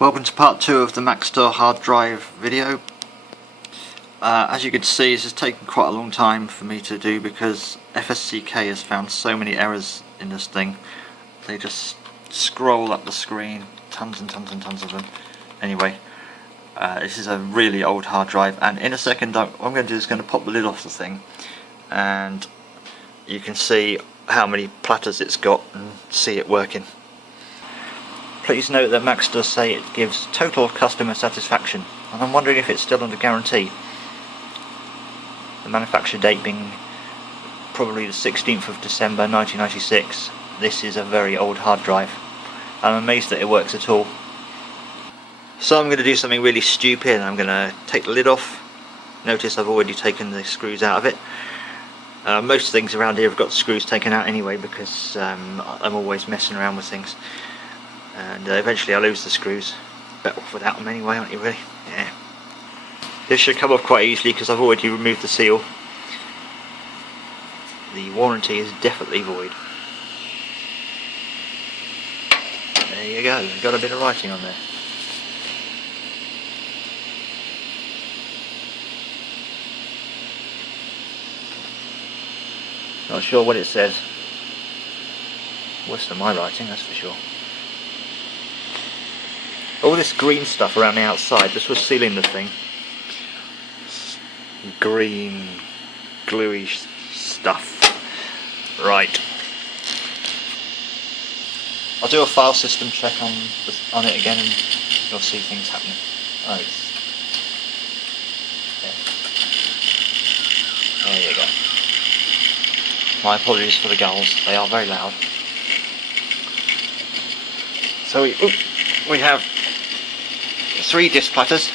Welcome to part 2 of the Maxtor hard drive video. As you can see, this has taken quite a long time for me to do because FSCK has found so many errors in this thing. They just scroll up the screen, tons and tons and tons of them. Anyway, this is a really old hard drive, and in a second what I'm going to do is going to pop the lid off the thing and you can see how many platters it's got and see it working. Please note that Maxtor say it gives total customer satisfaction, and I'm wondering if it's still under guarantee. The manufacture date being probably the 16th of December 1996. This is a very old hard drive. I'm amazed that it works at all. So I'm going to do something really stupid. I'm going to take the lid off. Notice I've already taken the screws out of it. Most things around here have got the screws taken out anyway because I'm always messing around with things. And eventually I lose the screws. Better off without them anyway, aren't you really? Yeah. This should come off quite easily because I've already removed the seal. The warranty is definitely void. There you go, you've got a bit of writing on there. Not sure what it says. Worse than my writing, that's for sure. All this green stuff around the outside, this was sealing the thing. Green, gluey stuff. Right. I'll do a file system check on it again and you'll see things happening. Oh, there you go. My apologies for the gulls, they are very loud. So we have 3 disc platters.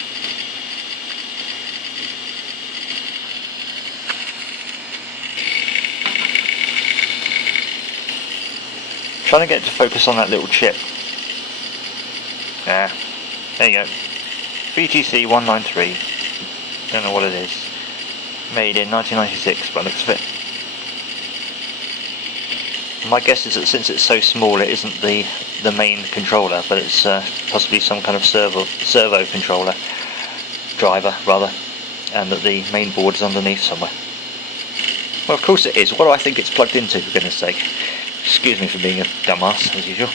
Trying to get to focus on that little chip. Yeah, there you go. VGC 193. Don't know what it is. Made in 1996 by the looks of it. My guess is that since it's so small it isn't the main controller, but it's possibly some kind of servo controller, driver rather, and that the main board is underneath somewhere. Well, of course it is. What do I think it's plugged into, for goodness sake? Excuse me for being a dumbass, as usual.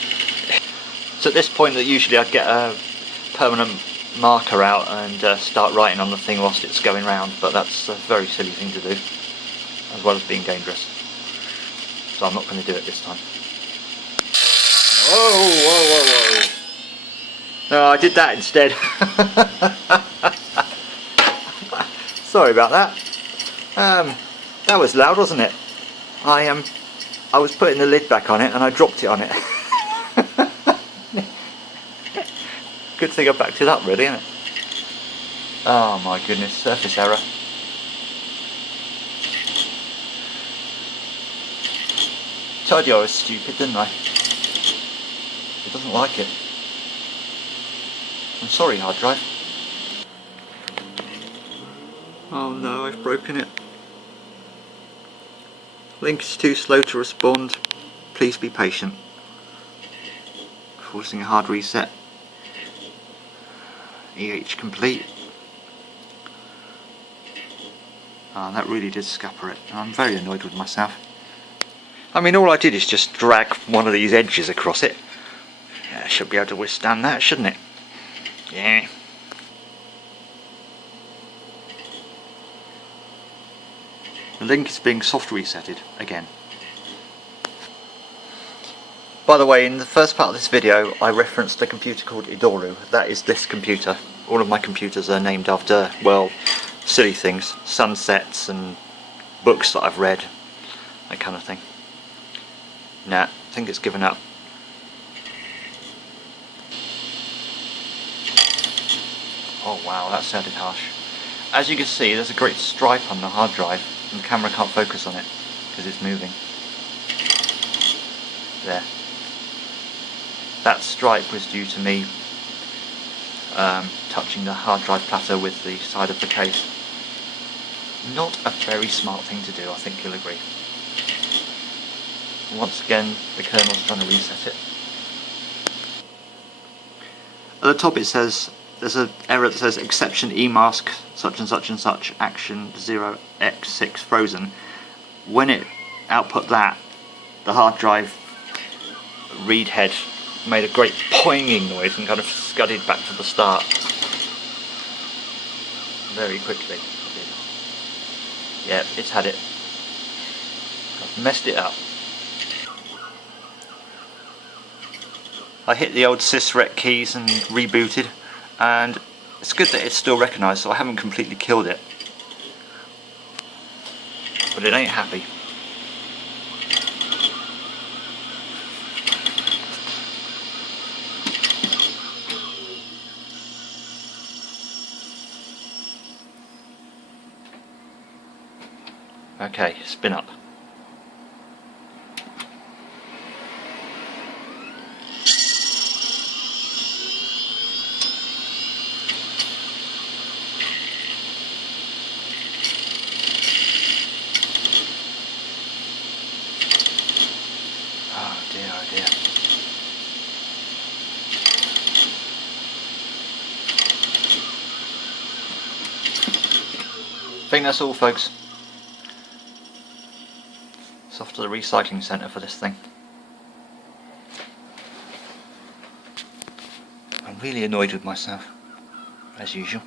So at this point that usually I'd get a permanent marker out and start writing on the thing whilst it's going round, but that's a very silly thing to do, as well as being dangerous. So I'm not going to do it this time. Whoa. No, I did that instead. Sorry about that. That was loud, wasn't it? I was putting the lid back on it and I dropped it on it. Good thing I backed it up, really, isn't it? Oh my goodness, surface error. Told you I was stupid, didn't I? It doesn't like it. I'm sorry, hard drive. Oh no, I've broken it. Link is too slow to respond. Please be patient. Forcing a hard reset. EH complete. That really did scupper it. I'm very annoyed with myself. I mean, all I did is just drag one of these edges across it. Yeah, should be able to withstand that, shouldn't it? Yeah. The link is being soft resetted again. By the way, in the first part of this video I referenced a computer called Idoru. That is this computer. All of my computers are named after, well, silly things. Sunsets and books that I've read. That kind of thing. Nah, I think it's given up. Oh wow, that sounded harsh. As you can see, there's a great stripe on the hard drive and the camera can't focus on it because it's moving. There. That stripe was due to me touching the hard drive platter with the side of the case. Not a very smart thing to do, I think you'll agree. Once again, the kernel's trying to reset it. At the top it says, there's an error that says exception emask such and such and such action 0x6 frozen. When it output that, the hard drive read head made a great poinging noise and kind of scudded back to the start very quickly. Yep, it's had it. I've messed it up. I hit the old sysrec keys and rebooted, and it's good that it's still recognised, so I haven't completely killed it. But it ain't happy. Okay, spin up. Oh dear, oh dear. I think that's all, folks. It's off to the recycling centre for this thing. I'm really annoyed with myself, as usual.